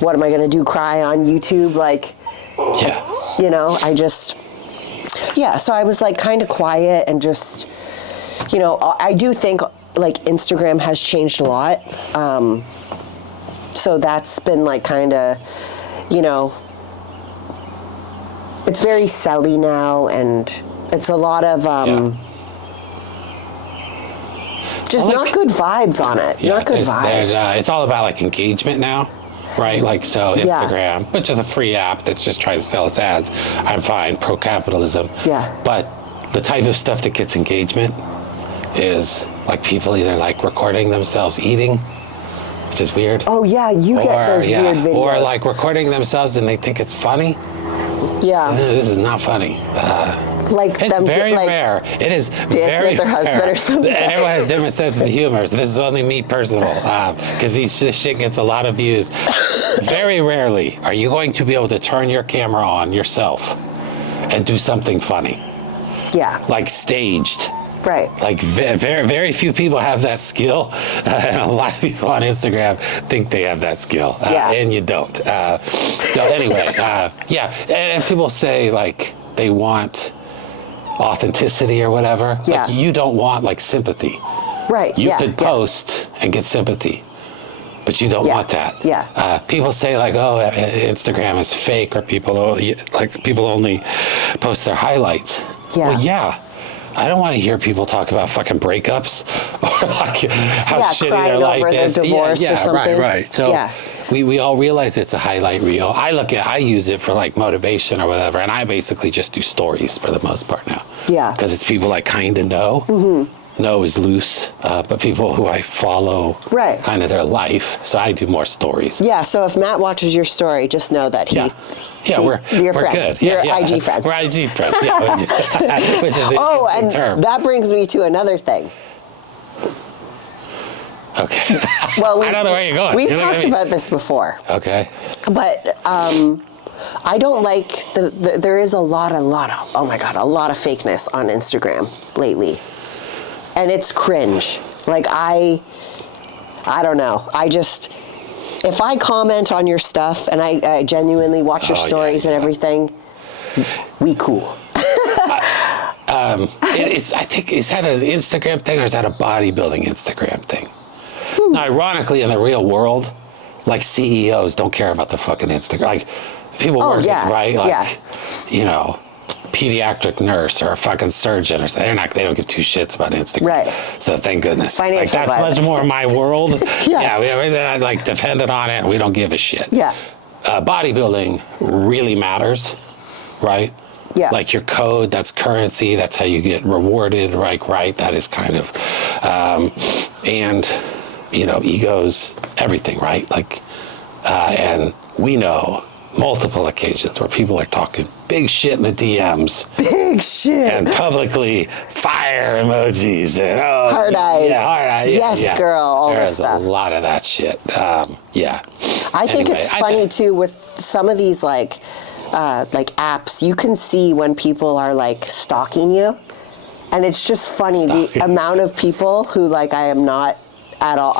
what am I gonna do, cry on YouTube? Like, yeah. So I was like kind of quiet and just, I do think like Instagram has changed a lot. So that's been like kind of, it's very selly now, and it's a lot of just not good vibes on it. Yeah, not good vibes. It's all about like engagement now. Right, like so Instagram, which is a free app that's just trying to sell its ads. I'm fine, pro-capitalism. Yeah. But the type of stuff that gets engagement is like people either like recording themselves eating, which is weird. Oh yeah, you get those weird videos. Or like recording themselves and they think it's funny. Yeah. This is not funny. Like it's them very rare. It is very with their husband rare. or something. Everyone has different senses of humor. So this is only me personal, because this shit gets a lot of views. Very rarely are you going to be able to turn your camera on yourself and do something funny. Yeah. Like staged. Right. Like very, very few people have that skill, and a lot of people on Instagram think they have that skill, and you don't. Anyway, and people say like they want authenticity or whatever. Yeah. Like you don't want like sympathy. Right. You could post and get sympathy, but you don't want that. Yeah. People say like, oh, Instagram is fake, or people only post their highlights. Yeah. Well, yeah. I don't want to hear people talk about fucking breakups or like how shitty their life is. Divorce or something. Right. So we all realize it's a highlight reel. I use it for like motivation or whatever, and I basically just do stories for the most part now. Yeah. Because it's people I kind of know. Mm-hmm. Know is loose, but people who I follow, kind of their life. So I do more stories. Yeah. So if Matt watches your story, just know that we're friends. Good. You're IG friends. We're IG friends. Yeah. Which is an interesting term. That brings me to another thing. Okay. Well, I don't know where you're going. We've talked about this before. Okay. But I don't like there is a lot of fakeness on Instagram lately. And it's cringe. Like I don't know. If I comment on your stuff and I genuinely watch your stories and everything, we cool. I think, is that an Instagram thing or is that a bodybuilding Instagram thing? Now, ironically, in the real world, like CEOs don't care about the fucking Instagram. Like people working, right? Like, you know, pediatric nurse or a fucking surgeon or something. They don't give two shits about Instagram. Right. So thank goodness. Financial like that's much more my world. Yeah. We like dependent on it and we don't give a shit. Yeah. Bodybuilding really matters, right? Yeah. Like your code, that's currency, that's how you get rewarded, right? That is kind of, and, you know, egos, everything, right? Like, and we know multiple occasions where people are talking big shit in the DMs. Big shit. And publicly fire emojis and hard eyes. Yeah, hard eyes. Yes, girl, all this There's stuff. a lot of that shit. Yeah. I think it's funny too with some of these like apps. You can see when people are like stalking you, and it's just funny the amount of people who like I am not at all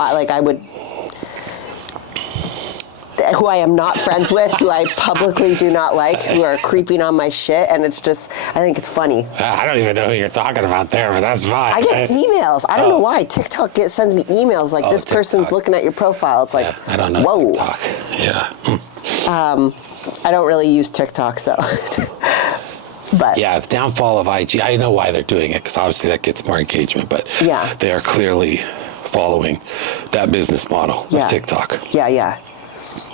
who I am not friends with, who I publicly do not like, who are creeping on my shit, and it's just, I think it's funny. I don't even know who you're talking about there, but that's fine. I get emails. I don't know why. TikTok sends me emails like this person's looking at your profile. It's like, I don't know. Whoa. TikTok. Yeah. I don't really use TikTok, so. But yeah, the downfall of IG, I know why they're doing it, because obviously that gets more engagement, but they are clearly following that business model of TikTok. Yeah.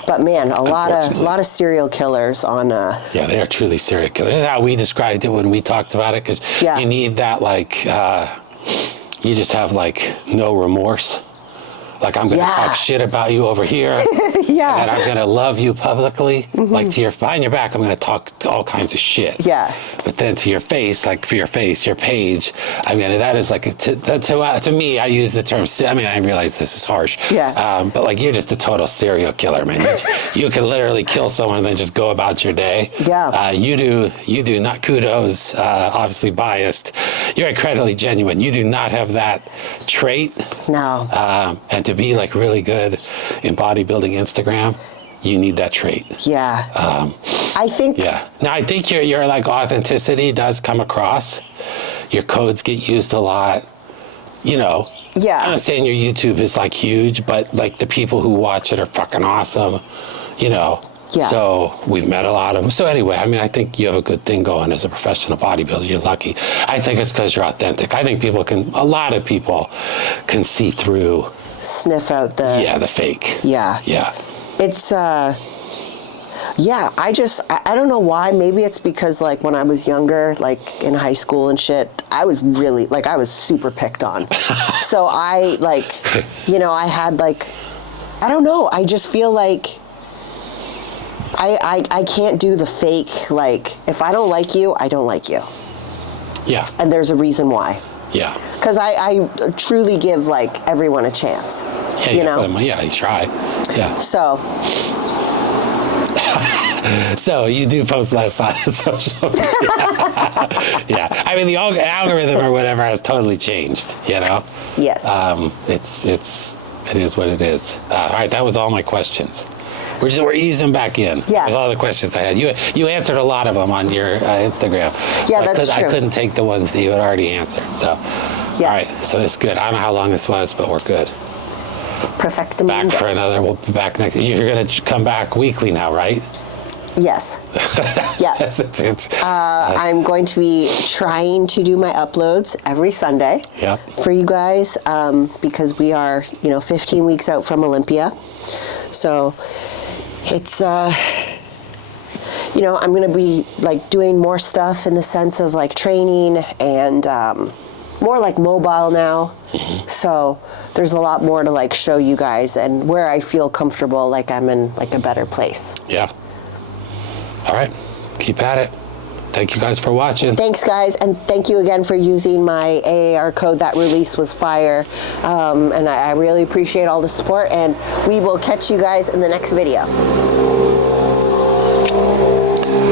But man, a lot of serial killers on. Yeah, they are truly serial killers. This is how we described it when we talked about it, because you need that like, you just have like no remorse. Like I'm gonna talk shit about you over here, and then I'm gonna love you publicly. Like behind your back, I'm gonna talk all kinds of shit. Yeah. But then to your face, like for your face, your page, I mean that is like to me. I use the term. I mean I realize this is harsh. Yeah. But like you're just a total serial killer, man. You can literally kill someone and then just go about your day. Yeah. You do not. Kudos. Obviously biased. You're incredibly genuine. You do not have that trait. No. And to be like really good in bodybuilding Instagram, you need that trait. Yeah. I think. Yeah. Now I think your like authenticity does come across. Your codes get used a lot. You know. Yeah. I'm not saying your YouTube is like huge, but like the people who watch it are fucking awesome. You know. Yeah. So we've met a lot of them. So anyway, I mean, I think you have a good thing going as a professional bodybuilder. You're lucky. I think it's because you're authentic. I think a lot of people can see through. Sniff out the fake. Yeah. Yeah. It's, I don't know why. Maybe it's because like when I was younger, like in high school and shit, I was really, like I was super picked on. So I like, you know, I had like, I don't know. I just feel like I can't do the fake, like, if I don't like you, I don't like you. Yeah. And there's a reason why. Yeah. Because I truly give, like, everyone a chance. Yeah, you know? You try. Yeah. So. So you do post less on social media. Yeah. I mean, the algorithm or whatever has totally changed, you know? Yes. It is what it is. All right, that was all my questions. We're easing back in. Yeah. There's all the questions I had. You answered a lot of them on your Instagram. Yeah, that's true. I couldn't take the ones that you had already answered. So, all right. So this is good. I don't know how long this was, but we're good. Perfect. Back for another. We'll be back next. You're going to come back weekly now, right? Yes. I'm going to be trying to do my uploads every Sunday for you guys because we are, 15 weeks out from Olympia. So it's, I'm going to be like doing more stuff in the sense of like training and more like mobile now. Mm-hmm. So there's a lot more to like show you guys and where I feel comfortable, like I'm in like a better place. Yeah. All right. Keep at it. Thank you guys for watching. Thanks, guys. And thank you again for using my AAR code. That release was fire. And I really appreciate all the support. And we will catch you guys in the next video.